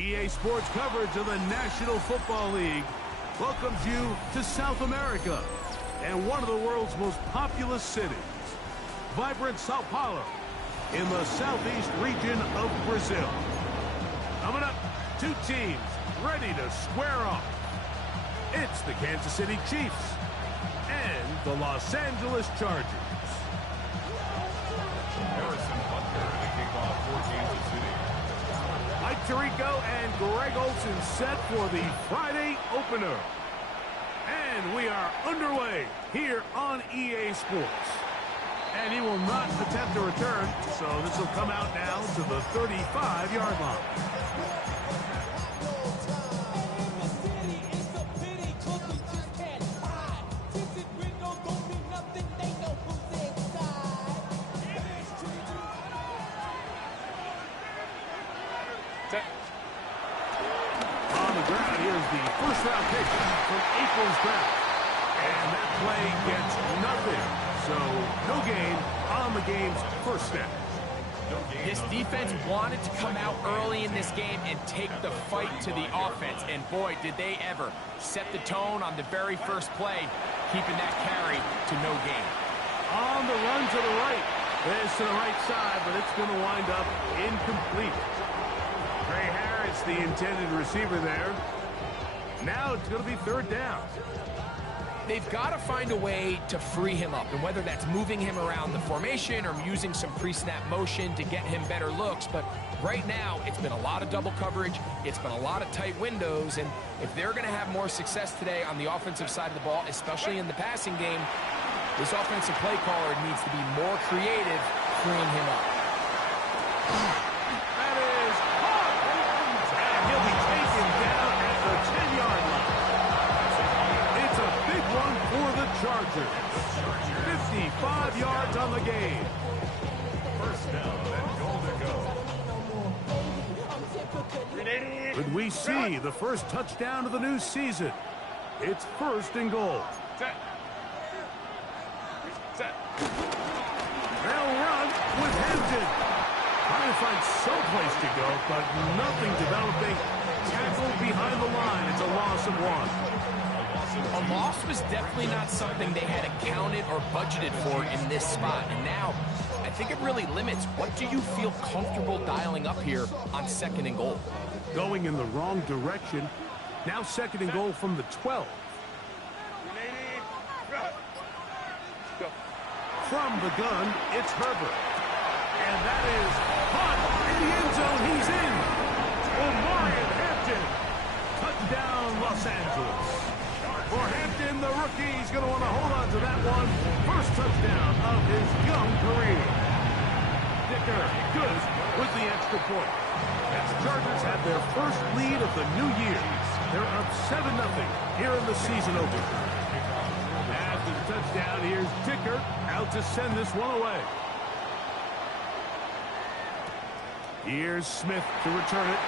EA Sports coverage of the National Football League welcomes you to South America and one of the world's most populous cities, vibrant Sao Paulo in the southeast region of Brazil. Coming up, two teams ready to square off. It's the Kansas City Chiefs and the Los Angeles Chargers. Mike Tirico and Greg Olsen set for the Friday opener. And we are underway here on EA Sports. And he will not attempt a return, so this will come out now to the 35-yard line. On the ground, here's the first-round pick from April's draft. And that play gets nothing. So, no gain on the game's first snap. This defense wanted to come out early in this game and take the fight to the offense. And boy, did they ever set the tone on the very first play, keeping that carry to no gain. On the run to the right. This to the right side, but it's going to wind up incomplete. Trey Harris, the intended receiver there. Now it's going to be third down. They've got to find a way to free him up, and whether that's moving him around the formation or using some pre-snap motion to get him better looks. But right now, it's been a lot of double coverage. It's been a lot of tight windows, and if they're going to have more success today on the offensive side of the ball, especially in the passing game, this offensive play caller needs to be more creative freeing him up. That is caught, and he'll be taken down at the 10-yard line. It's a big one for the Chargers. 55 yards on the game. First down and goal to go. Could we see the first touchdown of the new season? It's first and goal. They'll run with Hampton. Trying to find someplace to go, but nothing developing. Tackle behind the line. It's a loss of one. A loss was definitely not something they had accounted or budgeted for in this spot. And now, I think it really limits what do you feel comfortable dialing up here on second and goal. Going in the wrong direction. Now second and goal from the 12. From the gun, it's Herbert. And that is caught in the end zone. He's in. Omarion Hampton. Touchdown, Los Angeles. For Hampton, the rookie, he's going to want to hold on to that one. First touchdown of his young career. Dicker good with the extra point. As Chargers have their first lead of the new year. They're up 7-0 here in the season opener. After the touchdown, here's Dicker out to send this one away. Here's Smith to return it.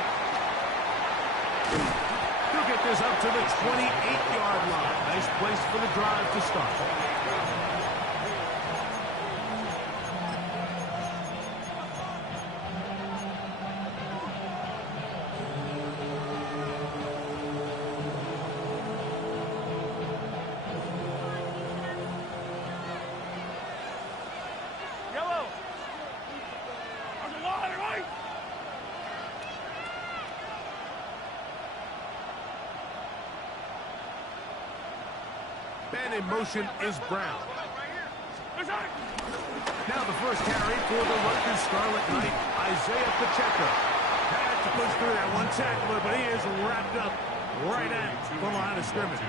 He'll get this up to the 28-yard line. Nice place for the drive to start. And in motion is Brown. Now the first carry for the Rutgers Scarlet Knight, Isaiah Pacheco. Had to push through that one tackler, but he is wrapped up right at the line of scrimmage.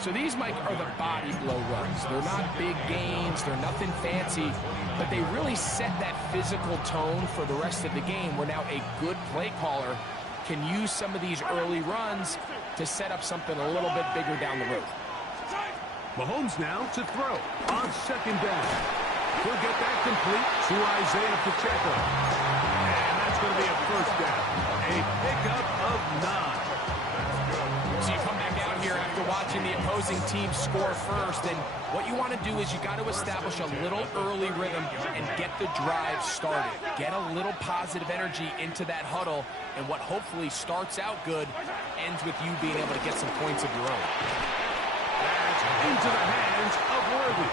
So these, Mike, are the body blow runs. They're not big gains. They're nothing fancy. But they really set that physical tone for the rest of the game where now a good play caller can use some of these early runs to set up something a little bit bigger down the road. Mahomes now to throw on second down. He'll get that complete to Isaiah Pacheco. And that's going to be a first down. A pickup of 9. So you come back down here after to watching the opposing team score first, and what you want to do is you got to establish a little early rhythm and get the drive started. Get a little positive energy into that huddle, and what hopefully starts out good ends with you being able to get some points of your own. That's into the hands of Worthy.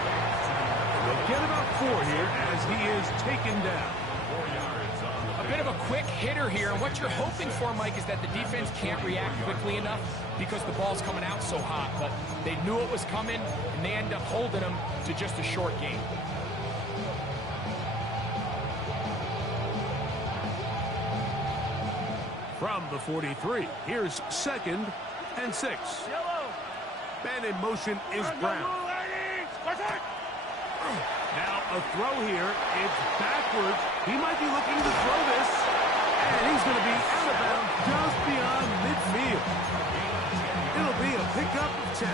They'll get about 4 here as he is taken down. A bit of a quick hitter here, and what you're hoping for, Mike, is that the defense can't react quickly enough because the ball's coming out so hot, but they knew it was coming, and they end up holding them to just a short game. From the 43, here's 2nd and 6. Man in motion is Brown. Now a throw here. It's backwards. He might be looking to throw this. And he's going to be out of bounds just beyond midfield. It'll be a pickup of 10.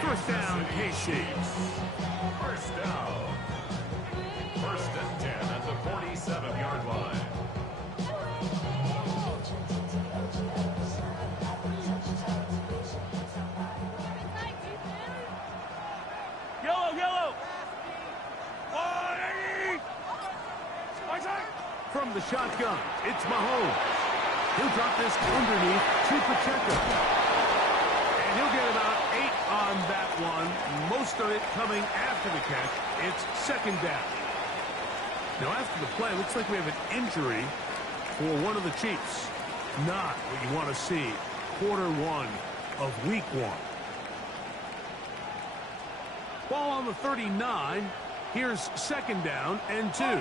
First down, KC. First down. First and 10 at the 47-yard line. Yellow. From the shotgun, it's Mahomes. He'll drop this underneath to Pacheco. And he'll get about 8 on that one. Most of it coming after the catch. It's 2nd down. Now after the play, looks like we have an injury for one of the Chiefs. Not what you want to see. Quarter 1 of week 1. Ball on the 39. Here's 2nd down and 2.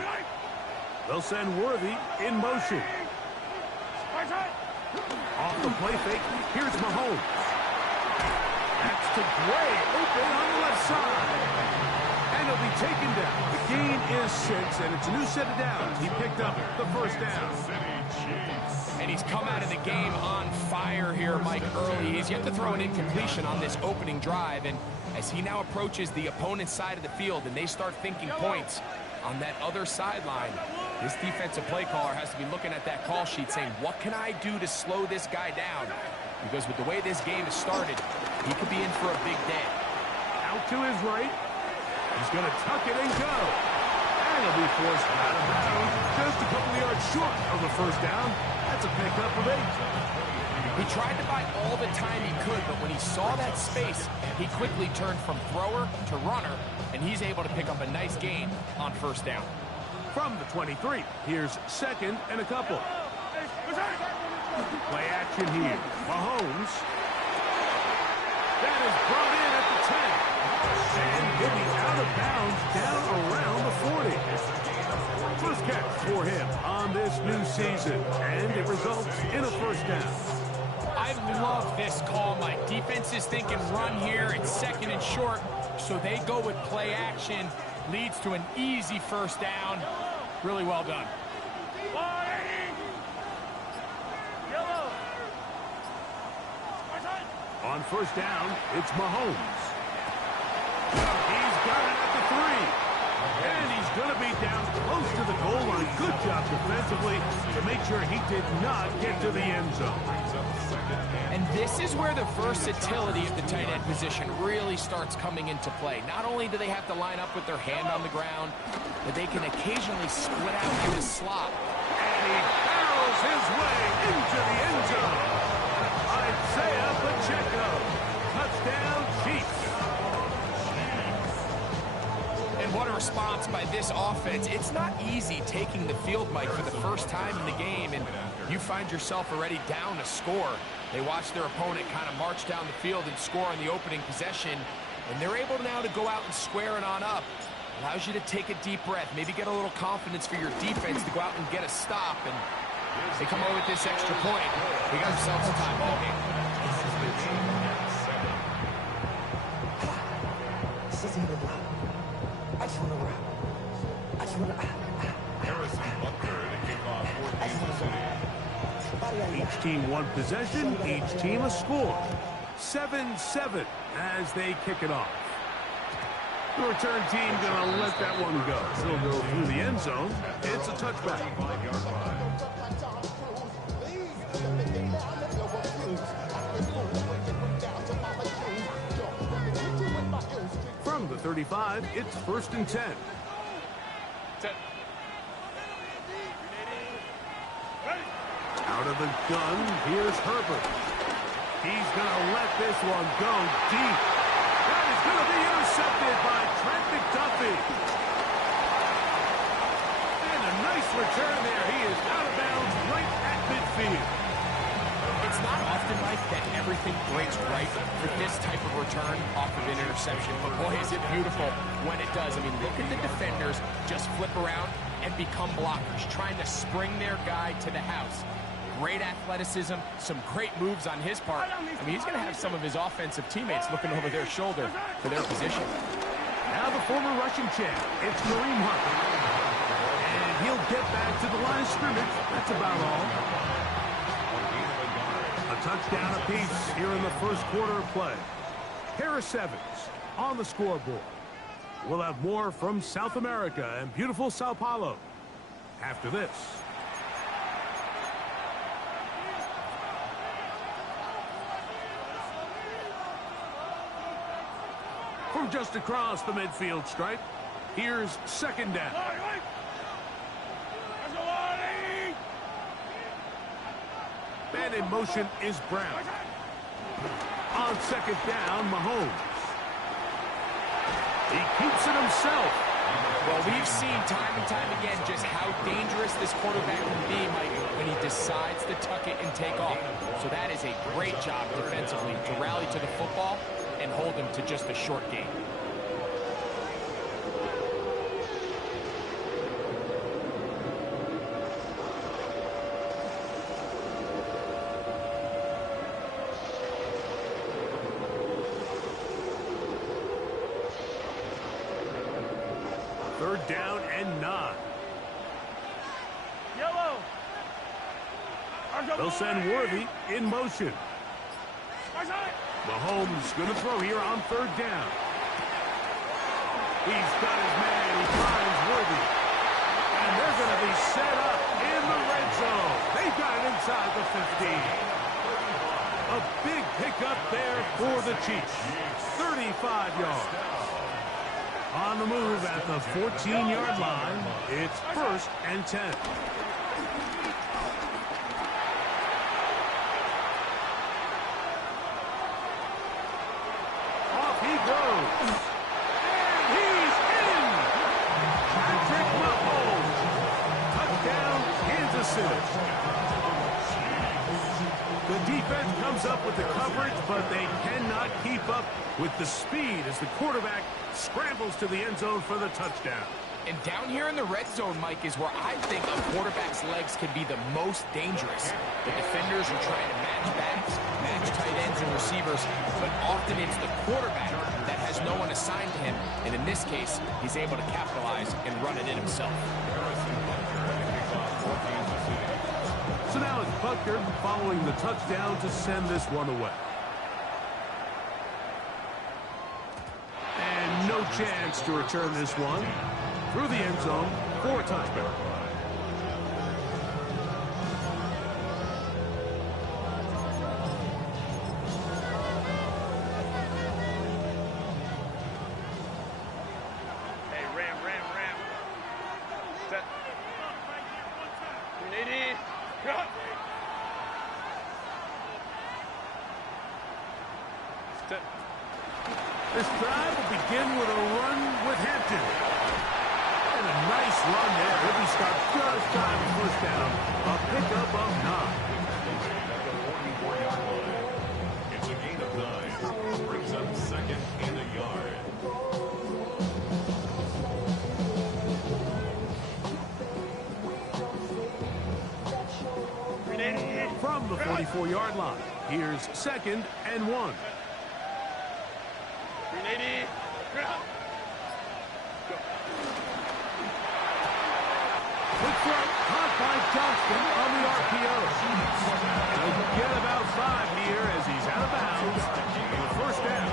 They'll send Worthy in motion. Off the play fake, here's Mahomes. That's to Gray, open on the left side. And he'll be taken down. The gain is 6, and it's a new set of downs. He picked up the first down. And he's come out of the game on fire here, Mike, early. He's yet to throw an incompletion on this opening drive, and as he now approaches the opponent's side of the field and they start thinking points on that other sideline, this defensive play caller has to be looking at that call sheet saying, what can I do to slow this guy down? Because with the way this game has started, he could be in for a big day. Out to his right. He's going to tuck it and go. And he'll be forced out of bounds just a couple of yards short of the first down. That's a pickup of 8. He tried to buy all the time he could, but when he saw that space, he quickly turned from thrower to runner, and he's able to pick up a nice gain on first down. From the 23, here's 2nd and a couple. Play action here. Mahomes. That is brought in at the 10. And he'll be out of bounds down around the 40. First catch for him on this new season, and it results in a first down. I love this call, Mike. Defense is thinking run here. It's 2nd and short, so they go with play action. Leads to an easy first down. Really well done. On first down, it's Mahomes. He's got it at the 3. And he's going to be down close to the goal line. Good job defensively to make sure he did not get to the end zone. And this is where the versatility of the tight end position really starts coming into play. Not only do they have to line up with their hand on the ground, but they can occasionally split out in the slot. And he barrels his way into the end zone. Isaiah Pacheco. Touchdown, Chiefs. And what a response by this offense. It's not easy taking the field, Mike, for the first time in the game, and you find yourself already down a score. They watch their opponent kind of march down the field and score on the opening possession, and they're able now to go out and square it on up. Allows you to take a deep breath, maybe get a little confidence for your defense to go out and get a stop, and they come away with this extra point. We got ourselves a tie ball game. Each team one possession, each team a score. 7-7 as they kick it off. The return team going to let that one go. It'll go through the end zone. It's a touchback. 35, it's 1st and 10. Out of the gun, here's Herbert. He's going to let this one go deep. That is going to be intercepted by Trent McDuffie. And a nice return there. He is out of bounds right at midfield. It's not often, Mike, that everything breaks right for this type of return off of an interception. But boy, is it beautiful when it does. I mean, look at the defenders just flip around and become blockers, trying to spring their guy to the house. Great athleticism, some great moves on his part. I mean, he's going to have some of his offensive teammates looking over their shoulder for their position. Now the former Russian champ, it's Kareem Hunt. And he'll get back to the line of scrimmage. That's about all. A touchdown apiece here in the first quarter of play. Harris Evans on the scoreboard. We'll have more from South America and beautiful Sao Paulo after this. From just across the midfield stripe, here's 2nd down. Man in motion is Brown. On 2nd down, Mahomes. He keeps it himself. Well, we've seen time and time again just how dangerous this quarterback can be, Mike, when he decides to tuck it and take off. So that is a great job defensively to rally to the football and hold him to just a short gain. Third down and 9. Yellow. They'll send Worthy in motion. Mahomes going to throw here on 3rd down. He's got his man. He finds Worthy. And they're going to be set up in the red zone. They've got it inside the 15. A big pickup there for the Chiefs. 35 yards. On the move at the 14-yard line, it's 1st and 10. Off he goes. And he's in! Patrick Mahomes. Touchdown, Kansas City. The defense comes up with the coverage, but they cannot keep up with the speed as the quarterback scrambles to the end zone for the touchdown. And down here in the red zone, Mike, is where I think a quarterback's legs can be the most dangerous. The defenders are trying to match backs, match tight ends and receivers, but often it's the quarterback that has no one assigned to him. And in this case, he's able to capitalize and run it in himself. So now it's Butker following the touchdown to send this one away. And no chance to return this one through the end zone for a touchback. Hey, ram. Set. 180. Cut. Set. This drive will begin with a run with Hampton. And a nice run there. He'll be stopped just shy of the 1st down. A pickup of 9. It's a gain of 9. Brings up 2nd and a yard. From the 44-yard line, here's 2nd and 1. 380. Quick throw, caught by Johnston on the RPO. He'll get about 5 here as he's out of bounds. 1st down.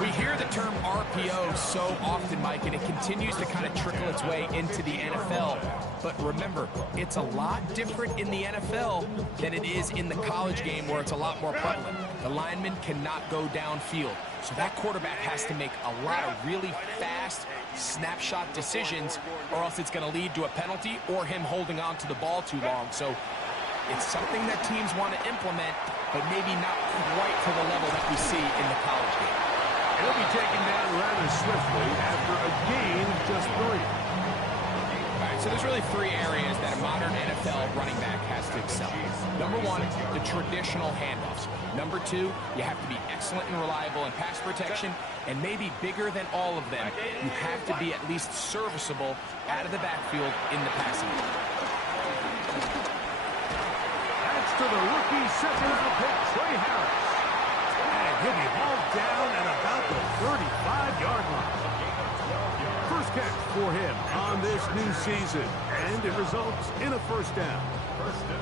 We hear the term RPO so often, Mike, and it continues to kind of trickle its way into the NFL. But remember, it's a lot different in the NFL than it is in the college game, where it's a lot more prevalent. The lineman cannot go downfield. So that quarterback has to make a lot of really fast snapshot decisions, or else it's going to lead to a penalty or him holding on to the ball too long. So it's something that teams want to implement, but maybe not quite to the level that we see in the college game. He'll be taken down rather swiftly after a gain of just 3. All right, so there's really 3 areas that a modern NFL running back has to excel. Number 1, the traditional handoffs. Number 2, you have to be excellent and reliable in pass protection, and maybe bigger than all of them, you have to be at least serviceable out of the backfield in the passing game. That's to the rookie second-round pick, Trey Harris. And he'll be hauled down at about the 35-yard line. First catch for him on this new season, and it results in a first down.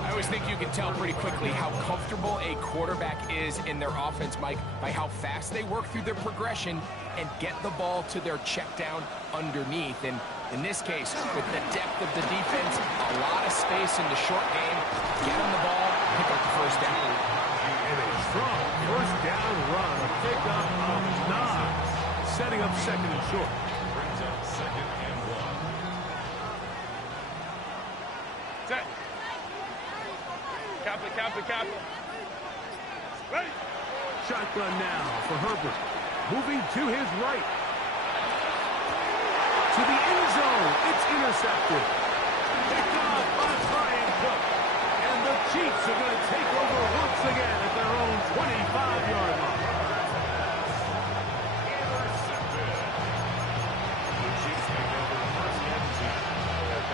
I always think you can tell pretty quickly how comfortable a quarterback is in their offense, Mike, by how fast they work through their progression and get the ball to their check down underneath. And in this case, with the depth of the defense, a lot of space in the short game, get them the ball, pick up the first down. And a strong first down run, a pickup of 9, setting up second and short. Brings up second and 1. Set. Cap it. Ready. Shotgun now for Herbert. Moving to his right. To the end zone. It's intercepted. Picked off by Brian Cook. And the Chiefs are going to take over once again at their own 25-yard line. Intercepted. The Chiefs take over the first and 10 at their own 25-yard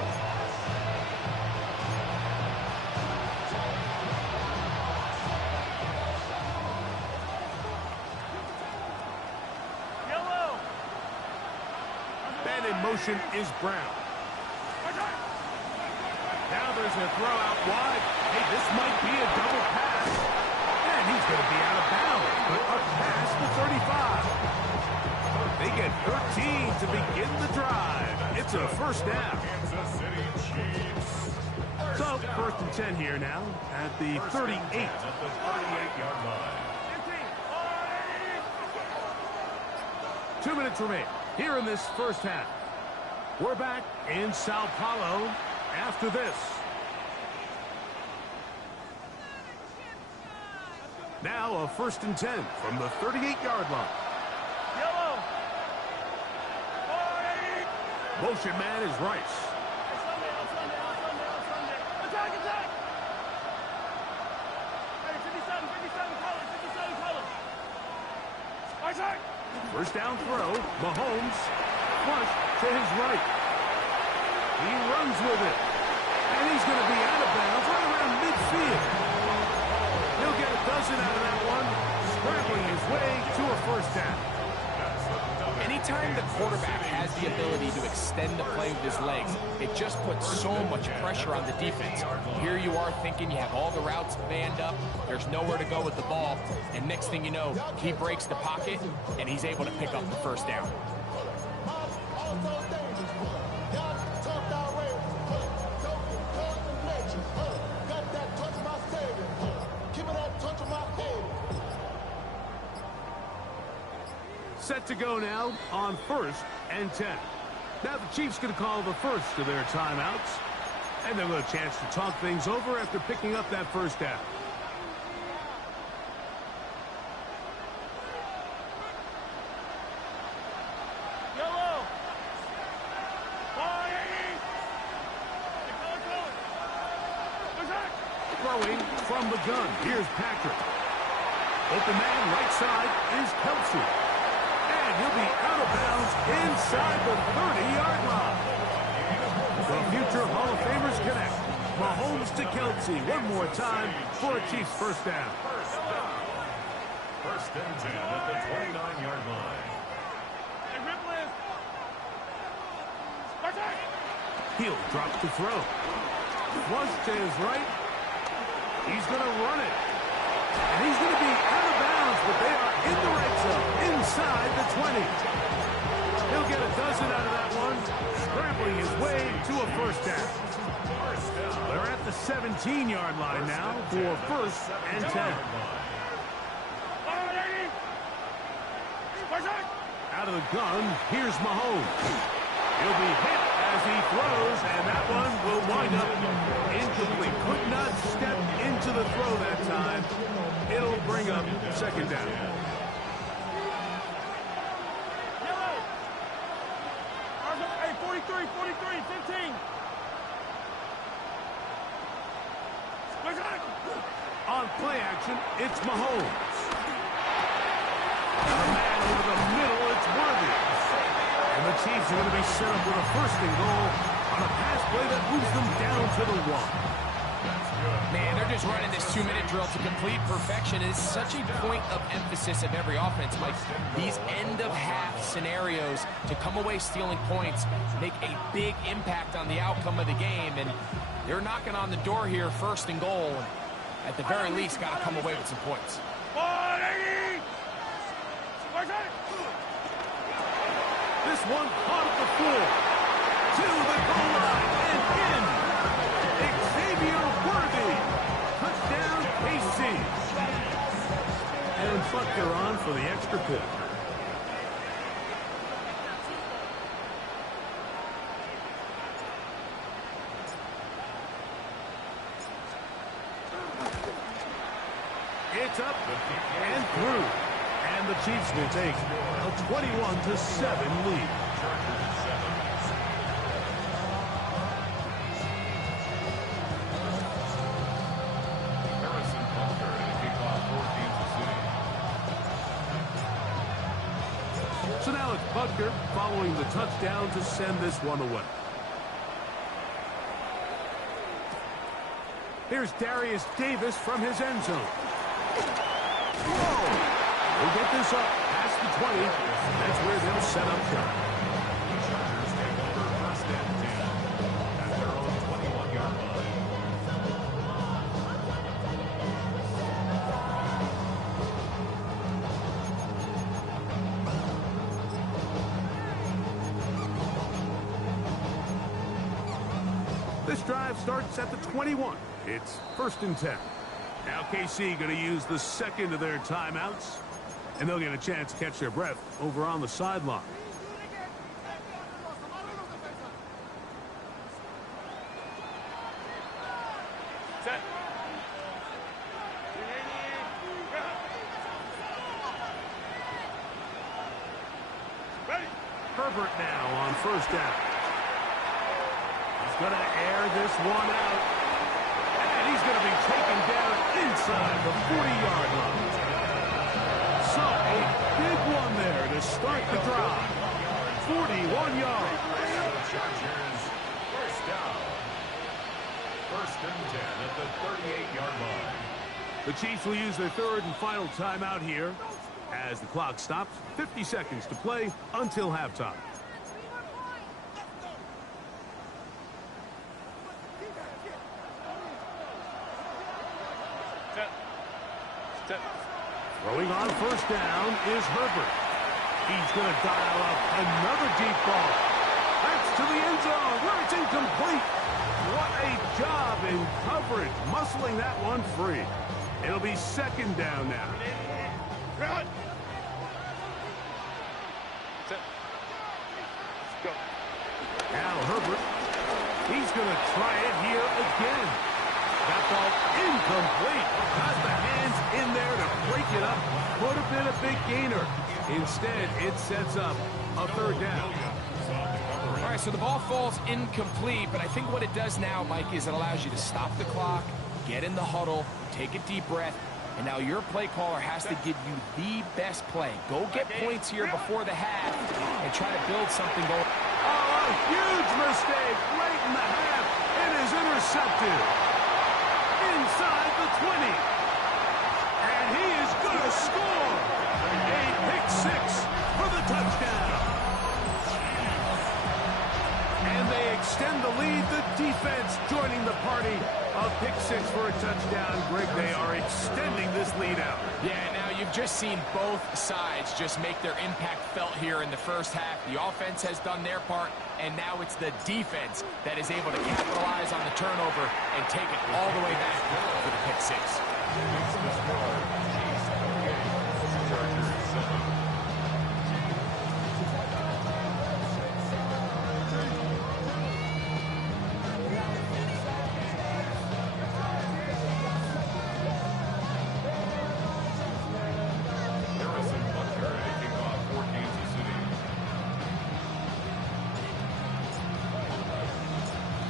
line. Man in motion is Brown. Now there's a throw out wide. Hey, this might be a double pass. And he's going to be out of bounds, but up past the 35. They get 13 to begin the drive. It's a first down. Kansas City Chiefs. So, first and 10 here now at the 38. At the 38-yard line. 2 minutes remain here in this first half. We're back in Sao Paulo after this. Now a first and 10 from the 38-yard line. Yellow. Motion man is Rice. Attack. Hey, 57 color. Attack. First down throw. Mahomes flush to his right. He runs with it. And he's going to be out of bounds right around midfield. He'll get a dozen out of that one, scrambling his way to a first down. Anytime the quarterback has the ability to extend the play with his legs, it just puts so much pressure on the defense. Here you are thinking you have all the routes manned up, there's nowhere to go with the ball, and next thing you know, he breaks the pocket, and he's able to pick up the first down. Set to go now on first and 10. Now the Chiefs going to call the first of their timeouts. And they'll have a chance to talk things over after picking up that first down. Yellow. Throwing from the gun. Here's Patrick. Open man right side is Kelsey. And he'll be out of bounds inside the 30-yard line. The future Hall of Famers connect. Mahomes to Kelsey one more time for a Chiefs first down. First and 10 at the 29-yard line. Hey, Ripley. He'll drop the throw. Flush to his right. He's going to run it. And he's going to be out of bounds, but they are in the red zone, inside the 20. He'll get a dozen out of that one, scrambling his way to a first down. They're at the 17-yard line now for first and 10. Out of the gun, here's Mahomes. He'll be hit as he throws, and that one will wind up incomplete. Could not step into the throw that time. It'll bring up second down. Hey, 43, 15. On play action, it's Mahomes. A man over the middle, it's Worthy. And the Chiefs are going to be set up with a first and goal on a pass play that moves them down to the 1. Man, they're just running this 2-minute drill to complete perfection. It's such a point of emphasis of every offense, Mike. These end-of-half scenarios to come away stealing points make a big impact on the outcome of the game. And they're knocking on the door here, first and goal. At the very least, got to come away with some points. 180! This one caught at the floor. To the goal line and in. Xavier Worthy. Touchdown, KC. And Butker on for the extra point. It's up and through. And the Chiefs will take a 21-7 lead. So now it's Butker following the touchdown to send this one away. Here's Darius Davis from his end zone. Whoa! They'll get this up past the 20. That's where they'll set up shop. The Chargers take over first and 10 at their own 21-yard line. This drive starts at the 21. It's first and 10. Now KC going to use the second of their timeouts. And they'll get a chance to catch their breath over on the sideline. Set. Ready. Herbert now on first down. He's going to air this one out. And he's going to be taken down inside the 40-yard line. So a big one there to start the drive. 41 yards. Chargers first down. First and 10 at the 38-yard line. The Chiefs will use their third and final timeout here as the clock stops. 50 seconds to play until halftime. Throwing on first down is Herbert. He's going to dial up another deep ball. That's to the end zone where it's incomplete. What a job in coverage, muscling that one free. It'll be second down now. Run. Set. Go. Now Herbert, he's going to try it here again. That ball incomplete. Got the hands in there to break it up. Could have been a big gainer. Instead, it sets up a third down. All right, so the ball falls incomplete, but I think what it does now, Mike, is it allows you to stop the clock, get in the huddle, take a deep breath, and now your play caller has to give you the best play. Go get points here before the half and try to build something going. Oh, a huge mistake late in the half. It is intercepted. Inside the 20. And he is going to score. A pick six for the touchdown. And they extend the lead. The defense joining the party. A pick six for a touchdown. Greg, they are extending this lead out. Yeah, now you've just seen both sides just make their impact felt here in the first half. The offense has done their part, and now it's the defense that is able to capitalize on the turnover and take it all the way back for the pick six.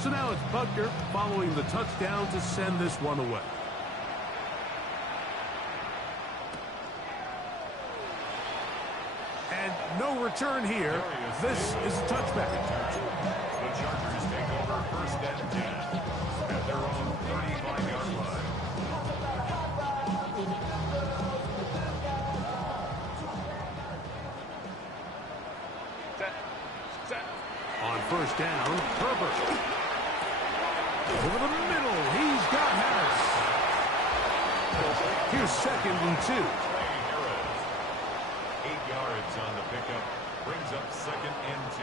So now it's Buckner following the touchdown to send this one away. And no return here. This is a touchback. The Chargers take over first and 10 at their own 35-yard line. Set. On first down, Herbert. Over the middle, he's got Harris. Here's second and 2. 8 yards on the pickup, brings up second and 2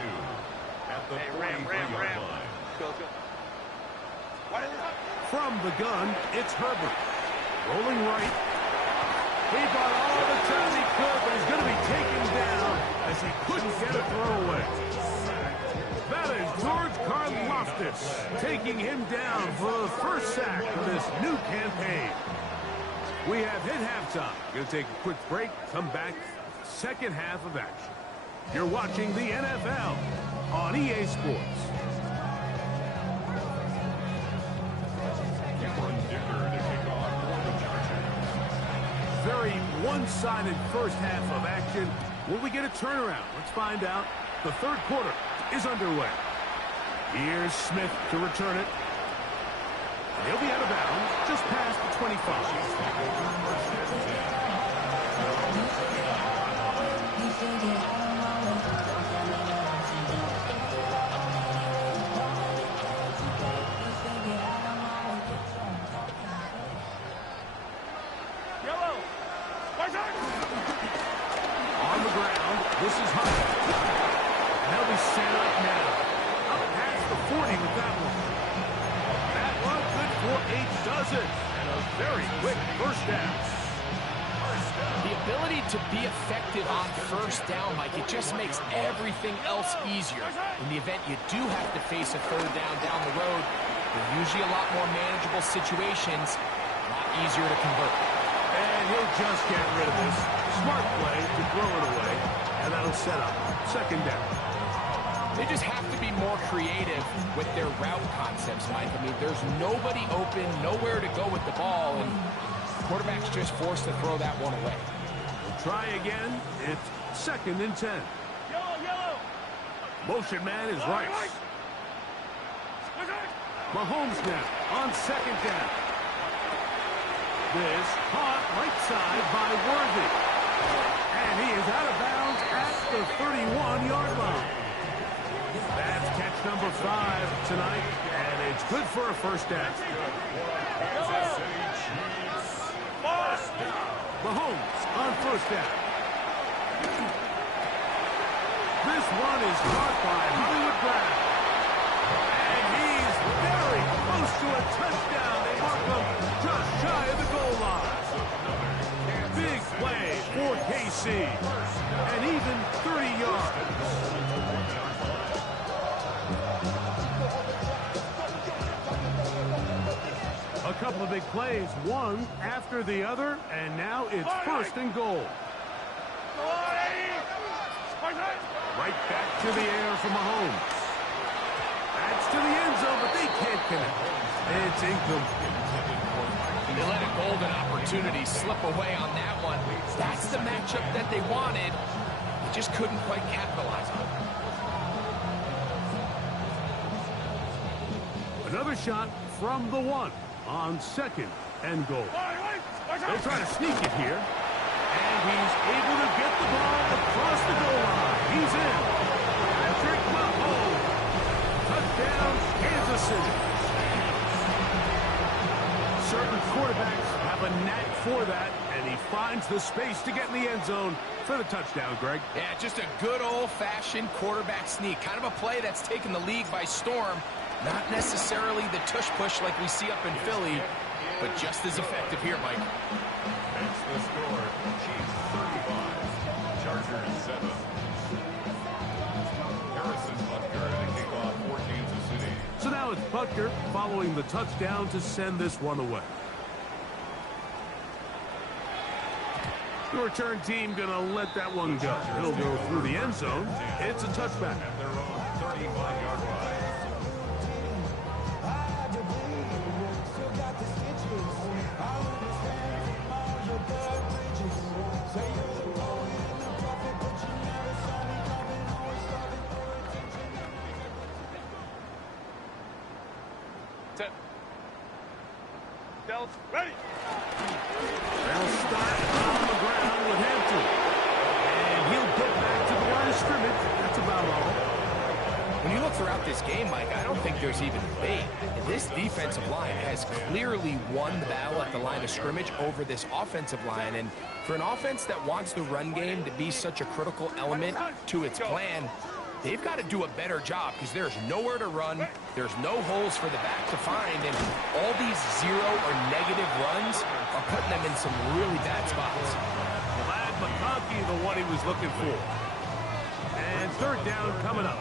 at the 43-yard line. Go. From the gun, it's Herbert. Rolling right. He got all the time he could, but he's going to be taken down as he couldn't get a throwaway. That is George Karlaftis taking him down for the first sack of this new campaign. We have hit halftime. Going to take a quick break, come back, second half of action. You're watching the NFL on EA Sports. Very one-sided first half of action. Will we get a turnaround? Let's find out. The third quarter is underway. Here's Smith to return it. He'll be out of bounds just past the 25. On the ground, this is Hunt. They'll be set up now. Up past the 40 with that one. That one good for 8 dozen. And a very quick first down. The ability to be effective on first down, Mike, it just makes everything else easier. In the event you do have to face a third down the road, they're usually a lot more manageable situations, a lot easier to convert. And he'll just get rid of this. Smart play to throw it away. And that'll set up second down. They just have to be more creative with their route concepts, Mike. I mean, there's nobody open, nowhere to go with the ball, and quarterback's just forced to throw that one away. We'll try again. It's second and 10. Yellow. Motion man is Rice. Mahomes now on second down. This caught right side by Worthy. And he is out of bounds at the 31-yard line. That's catch number 5 tonight, and it's good for a first down. Mahomes on first down. This one is caught by Hollywood Brown. And he's very close to a touchdown. They mark him just shy of the goal line. Big play for KC. And even 30 yards. A couple of big plays, one after the other, and now it's first and goal. Right back to the air for Mahomes. That's to the end zone, but they can't connect. It's incomplete. They let a golden opportunity slip away on that one. That's the matchup that they wanted. They just couldn't quite capitalize on it. Another shot from the 1 on second and goal. They'll try to sneak it here. And he's able to get the ball across the goal line. He's in. Patrick Mahomes. touchdown, Kansas City. Certain quarterbacks have a knack for that, and he finds the space to get in the end zone for the touchdown, Greg. Yeah, just a good old-fashioned quarterback sneak. Kind of a play that's taken the league by storm. Not necessarily the tush-push like we see up in Philly, but just as effective here, Mike. That's the score. Chiefs 35, Chargers 7. Harrison Butker and a kickoff for Kansas City. So now it's Butker following the touchdown to send this one away. The return team going to let that one go. It'll go through the end zone. It's a touchback. At their own 35-yard line. Set. Dells, ready. They'll start on the ground with Hampton. And he'll get back to the line of scrimmage. That's about all. When you look throughout this game, Mike, I don't think there's even debate. This defensive line has clearly won the battle at the line of scrimmage over this offensive line. And for an offense that wants the run game to be such a critical element to its plan, they've got to do a better job because there's nowhere to run. There's no holes for the back to find. And all these zero or negative runs are putting them in some really bad spots. Glad McConkey, the one he was looking for. And third down coming up.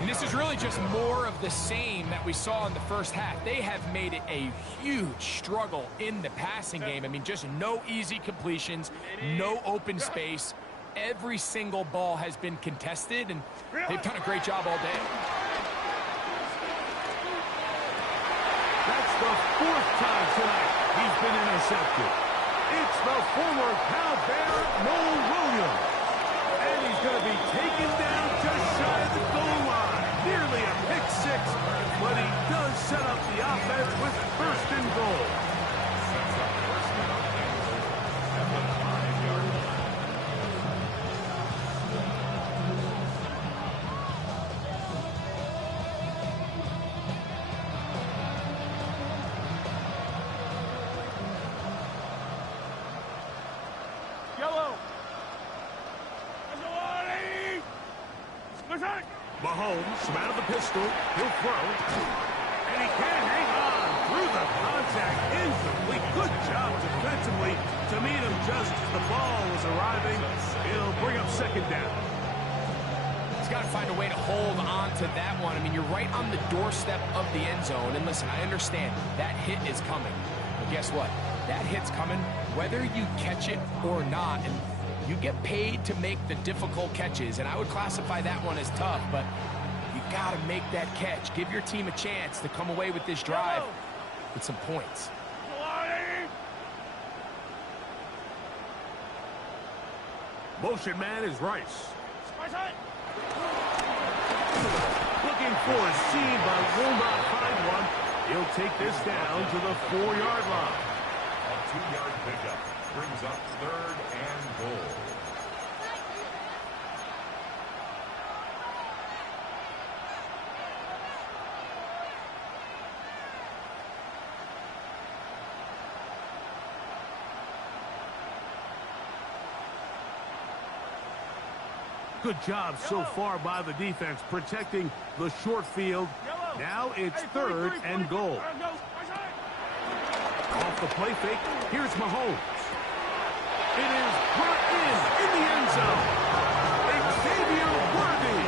And this is really just more of the same that we saw in the first half. They have made it a huge struggle in the passing game. I mean, just no easy completions, no open space. Every single ball has been contested, and they've done a great job all day. That's the fourth time tonight he's been intercepted. It's the former Cal Bear, Noel Williams. And he's going to be taken down just shy of the goal line. Nearly a pick six, but he does set up the offense with first and goal. Sets up first down at the 5-yard line. Yellow. Mahomes from out of the pistol. He'll throw. And he can hang on through the contact. Incomplete. Good job defensively to meet him just as the ball was arriving. It'll bring up second down. He's got to find a way to hold on to that one. I mean, you're right on the doorstep of the end zone. And listen, I understand that hit is coming. But guess what? That hit's coming whether you catch it or not. And you get paid to make the difficult catches. And I would classify that one as tough. But you got to make that catch. Give your team a chance to come away with this drive with some points. Motion man is Rice. Looking for a seam, but will not find one. He'll take this down to the 4-yard line. A 2-yard pickup brings up third and goal. Good job so far by the defense protecting the short field. Now it's third and goal. Off the play fake, here's Mahomes. It is brought in the end zone. Xavier Worthy.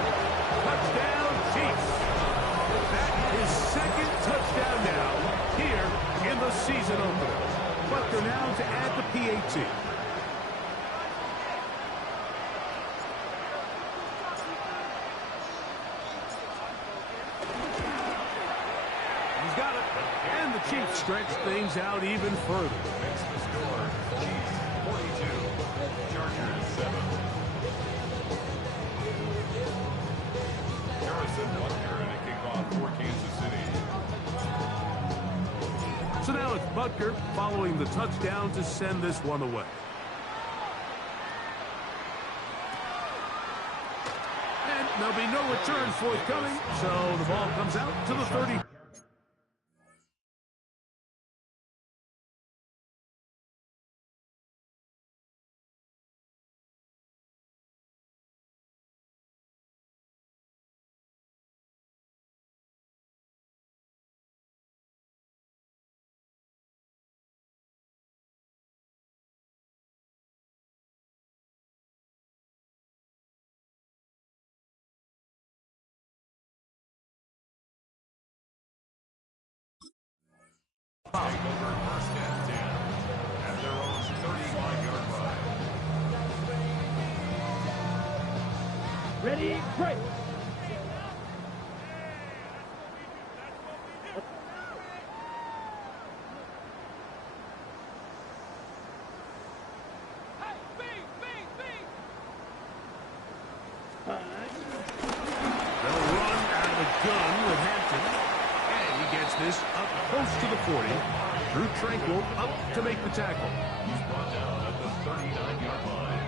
Touchdown, Chiefs. That is second touchdown now here in the season opener. Butker now to add the PAT. Got it. And the Chiefs stretch things out even further. Makes the score. Chiefs 42, Chargers 7. Harrison Butker and a kickoff for Kansas City. So now it's Butker following the touchdown to send this one away. And there'll be no return forthcoming, so the ball comes out to the 30. Take over first and 10 at their own 35-yard line. Ready, break. They'll run out of the gun with Hampton. And he gets this up close to the 40. Drew Tranquil up to make the tackle. He's brought down at the 39-yard line.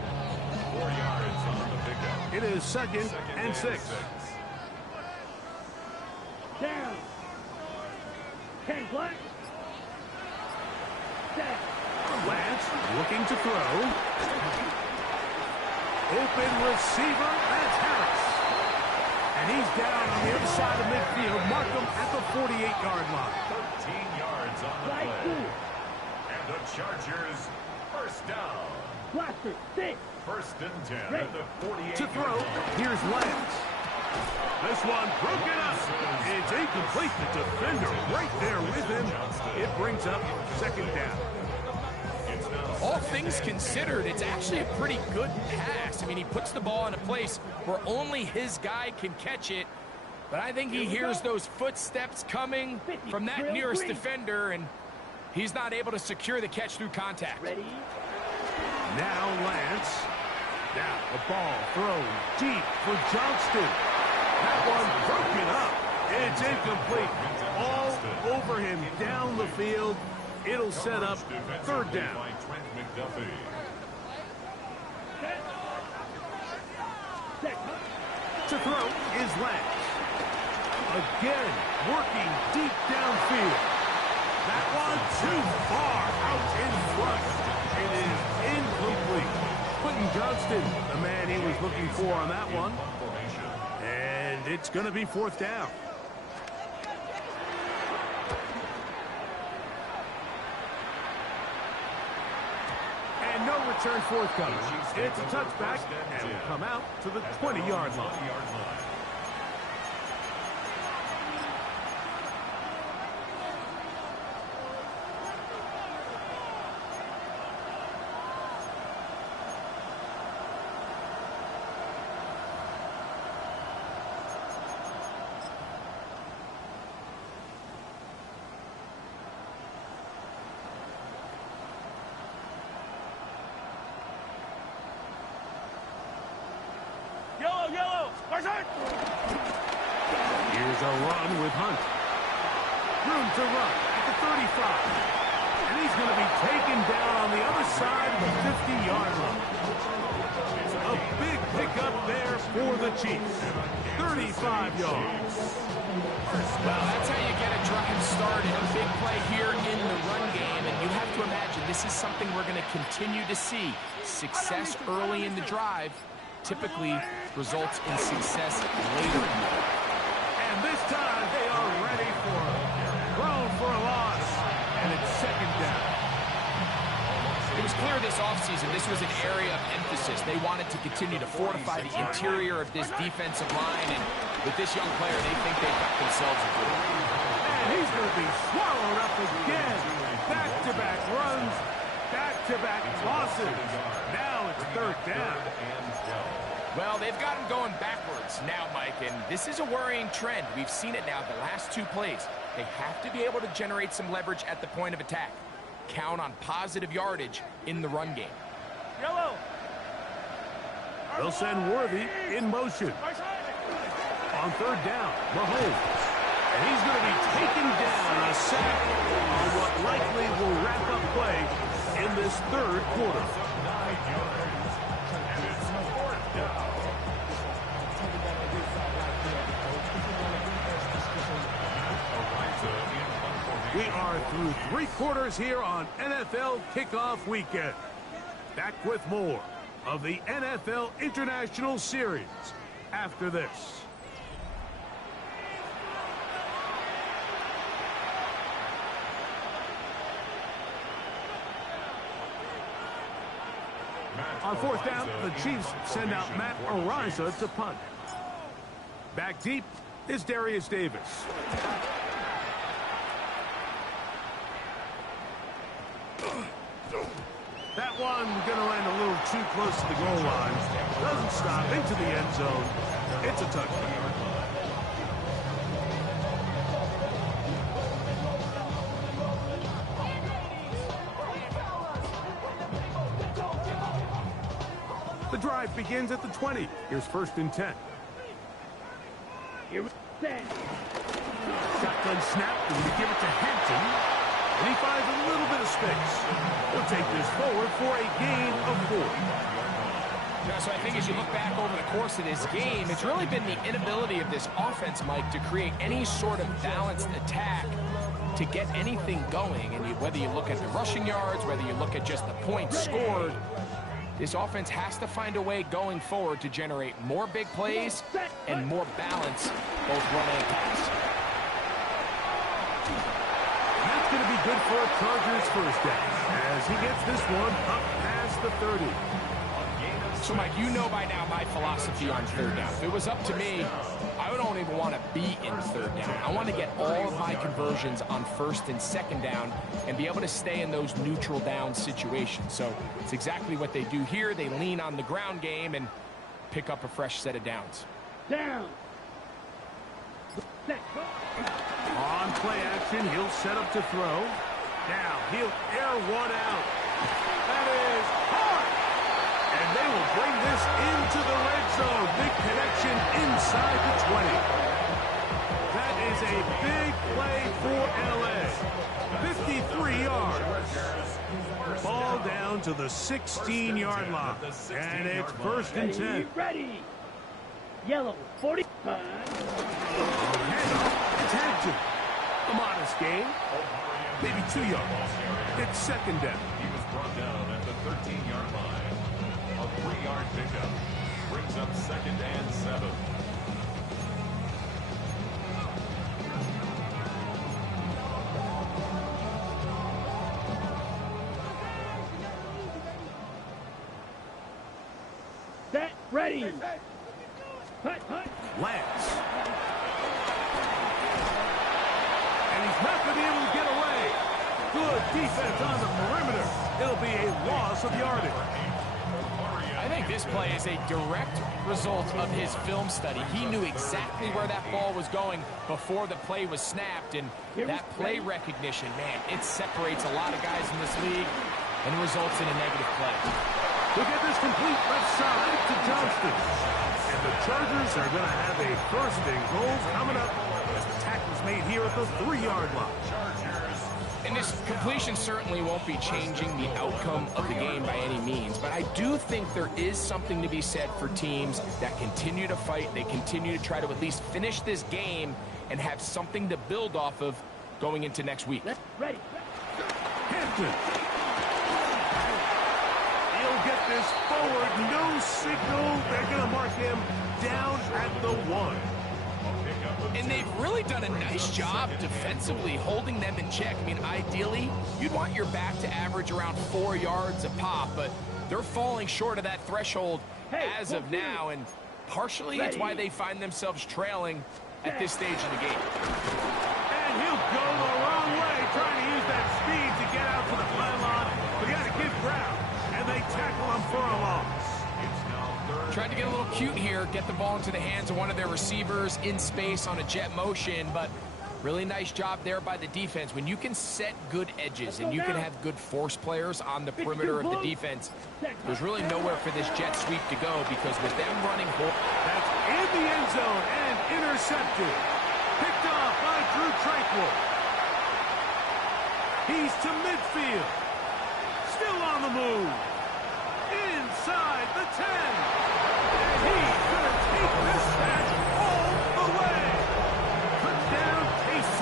4 yards on the pickup. It is second and 6. Down. 10 black. Down. Lance looking to throw. Open receiver, that's Harris. And he's down on the other side of midfield. Mark him at the 48-yard line. 13 yards on the play. And the Chargers first down. Blaster, 6. First and 10 at the 48. To throw, here's Lance. This one broken up. It's incomplete. The defender right there with him. It brings up second down. All things considered, it's actually a pretty good pass. I mean, he puts the ball in a place where only his guy can catch it. But I think he hears those footsteps coming from that nearest defender, and he's not able to secure the catch through contact. Ready. Now Lance. Now the ball thrown deep for Johnston. That one broken up. It's incomplete. All over him down the field. It'll set up third down. To throw is Lance. Again, working deep downfield. That one too far out in front. It is incomplete. Quentin Johnston, the man he was looking for on that one. And it's going to be fourth down. And no return forthcoming. It's a touchback, and will come out to the 20-yard line. Yellow. Tarzan. Here's a run with Hunt. Room to run at the 35. And he's going to be taken down on the other side of the 50-yard line. A big pickup there for the Chiefs. 35 yards. Well, that's how you get a drive started. A big play here in the run game, and you have to imagine this is something we're going to continue to see. Success early in the drive typically results in success later in the drive. And this time they are ready for it. Thrown for a loss, and it's second down. It was clear this offseason this was an area of emphasis. They wanted to continue to fortify the interior of this defensive line, and with this young player, they think they've got themselves a good one. And he's going to be swallowed up again. Back-to-back runs, back-to-back losses. Now it's third down. Well, they've got him going backwards now, Mike, and this is a worrying trend. We've seen it now the last two plays. They have to be able to generate some leverage at the point of attack. Count on positive yardage in the run game. Yellow. They'll send Worthy in motion. On third down, Mahomes. And he's going to be taken down, a sack on what likely will wrap up play in this third quarter. We are through 3 quarters here on NFL Kickoff Weekend. Back with more of the NFL International Series after this. On 4th down, the Chiefs send out Matt Ariza to punt. Back deep is Darius Davis. That one going to land a little too close to the goal line. Doesn't stop into the end zone. It's a touchdown. The drive begins at the 20. Here's 1st and 10. Here we stand. Shotgun snap, and we give it to Hampton. And he finds a little bit of space. He'll take this forward for a gain of 4. Yeah, so I think as you look back over the course of this game, it's really been the inability of this offense, Mike, to create any sort of balanced attack to get anything going. And whether you look at the rushing yards, whether you look at just the points scored, this offense has to find a way going forward to generate more big plays and more balance, both run and pass. That's going to be good for a Chargers first down as he gets this one up past the 30. So, Mike, you know by now my philosophy on 3rd down. If it was up to me, I don't even want to be in 3rd down. I want to get all of my conversions on 1st and 2nd down and be able to stay in those neutral down situations. So it's exactly what they do here. They lean on the ground game and pick up a fresh set of downs. Down. On play action, he'll set up to throw. Now he'll air one out. That is hard. And they will bring this into the red zone. Big connection inside the 20. That is a big play for LA. 53 yards. Ball down to the 16-yard line. And it's 1st and 10. Ready. Yellow, 45. It's Hampton. A modest gain. Maybe 2 yards. It's 2nd down. He was brought down at the 13-yard line. A 3-yard pickup brings up 2nd and 7. Set, ready. Hut, hut. Lance. And he's not going to be able to get away. Good defense on the perimeter. It'll be a loss of yardage. I think this play is a direct result of his film study. He knew exactly where that ball was going before the play was snapped, and that play recognition, man, it separates a lot of guys in this league and results in a negative play. We'll get this complete left side to Johnston. And the Chargers are going to have a 1st and goal coming up as the tackle's made here at the 3-yard line. And this completion certainly won't be changing the outcome of the game by any means, but I do think there is something to be said for teams that continue to fight. They continue to try to at least finish this game and have something to build off of going into next week. Ready. Hampton. He'll get this forward. No signal. They're going to mark him down at the 1. And they've really done a nice job defensively holding them in check. I mean, ideally, you'd want your back to average around 4 yards a pop, but they're falling short of that threshold as of now, and partially it's why they find themselves trailing at this stage of the game. And he'll go the wrong way, trying to use that speed to get out to the pylon. But he got to give ground, and they tackle him for a loss. Tried to get a little cute here, get the ball into the hands of one of their receivers in space on a jet motion, but really nice job there by the defense. When you can set good edges and you can have good force players on the perimeter of the defense, there's really nowhere for this jet sweep to go, because with them running... That's in the end zone and intercepted. Picked off by Drew Tranquil. He's to midfield. Still on the move. Inside the 10. And he's going to take take this back all the way. Touchdown, KC.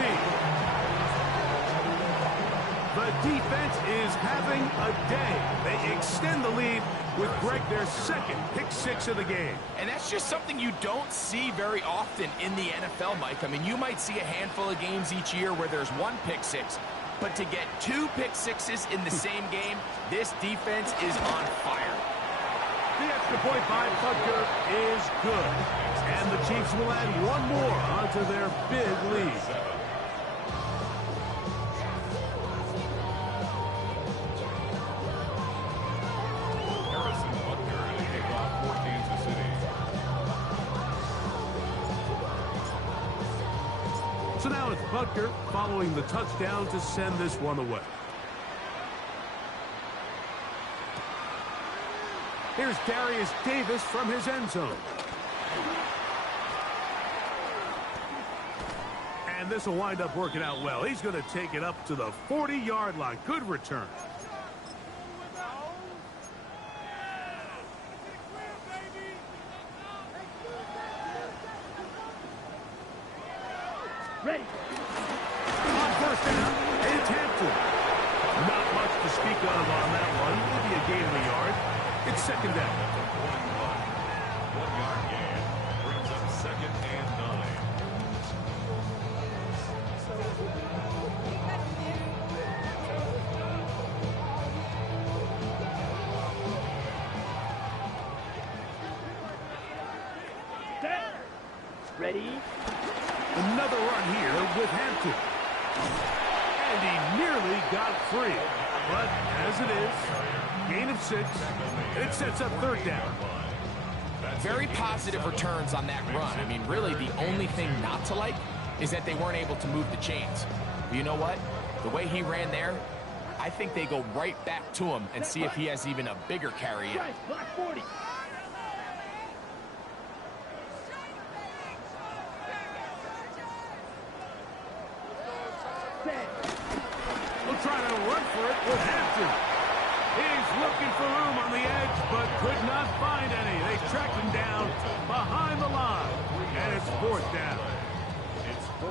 The defense is having a day. They extend the lead with Greg their second pick six of the game. And that's just something you don't see very often in the NFL, Mike. I mean, you might see a handful of games each year where there's one pick six, but to get two pick sixes in the same game, this defense is on fire. The extra point by Butker is good. And the Chiefs will add one more onto their big lead. So now it's Butker following the touchdown to send this one away. Here's Darius Davis from his end zone. And this will wind up working out well. He's going to take it up to the 40-yard line. Good return. Ready. On first down, it's Hampton. Not much to speak of on that one. Maybe a gain of a yard. It's second down. 1-yard gain brings up second and 9. Set. Ready. Another run here with Hampton. And he nearly got free. But as it is, gain of 6. It sets up third down. Very positive returns on that run. I mean, really, the only thing not to like is that they weren't able to move the chains. But you know what? The way he ran there, I think they go right back to him and see if he has even a bigger carry in. Right. Block 40. Set. We'll try to run for it with Hampton. He's looking for room on the edge, but could not find any. They tracked him down behind the line, and it's fourth down.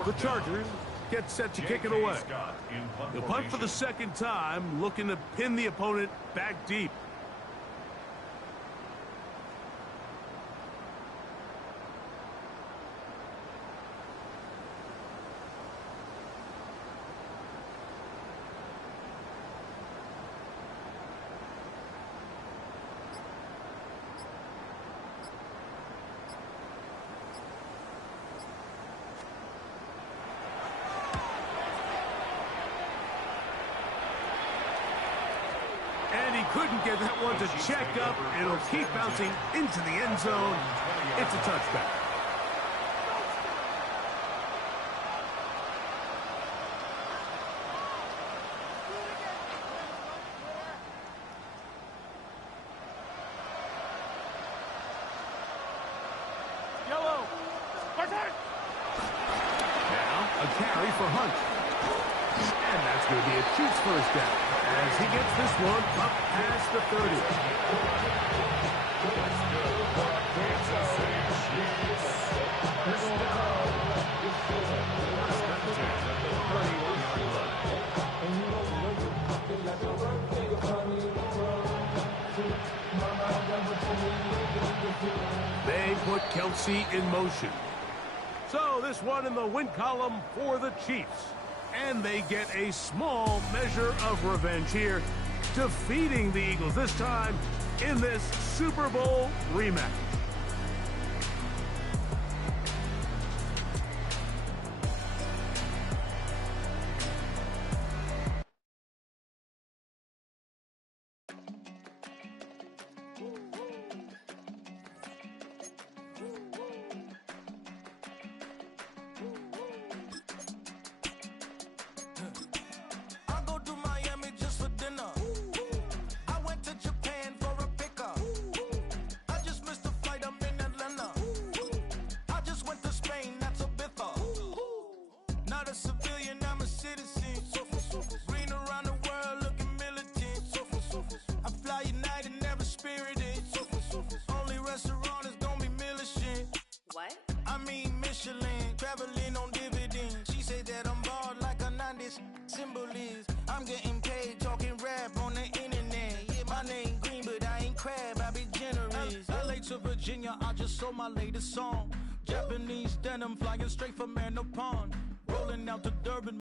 The Chargers get set to kick it away. The punt for the second time, looking to pin the opponent back deep. And he couldn't get that one to check up. It'll keep bouncing into the end zone. It's a touchback. Yellow. Now a carry for Hunt. And that's going to be a Chiefs first down as he gets this one up past the 30. They put Kelsey in motion. So this one in the win column for the Chiefs. And they get a small measure of revenge here, defeating the Eagles this time in this Super Bowl rematch. Virginia, I just sold my latest song. Japanese denim flying straight from Manapon. Rolling out to Durban.